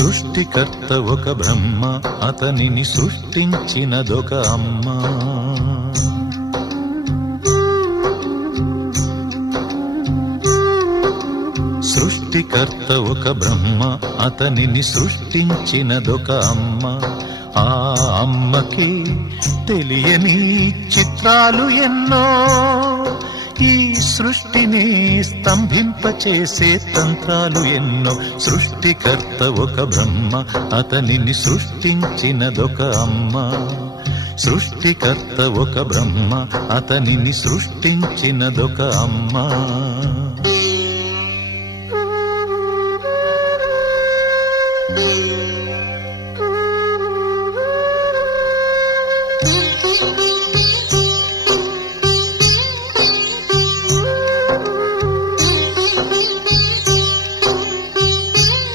సృష్టికర్త ఒక బ్రహ్మ, అతనిని సృష్టించినదొక అమ్మ. సృష్టికర్త ఒక బ్రహ్మ, అతనిని సృష్టించినదొక అమ్మ. ఆ అమ్మకి తెలియని చిత్రాలు ఎన్నో, ఈ సృష్టిని స్తంభింపచేసే తంత్రాలు ఎన్నో. సృష్టికర్త ఒక బ్రహ్మ, అతనిని సృష్టించినదొక అమ్మ. సృష్టికర్త ఒక బ్రహ్మ, అతనిని సృష్టించినదొక అమ్మ.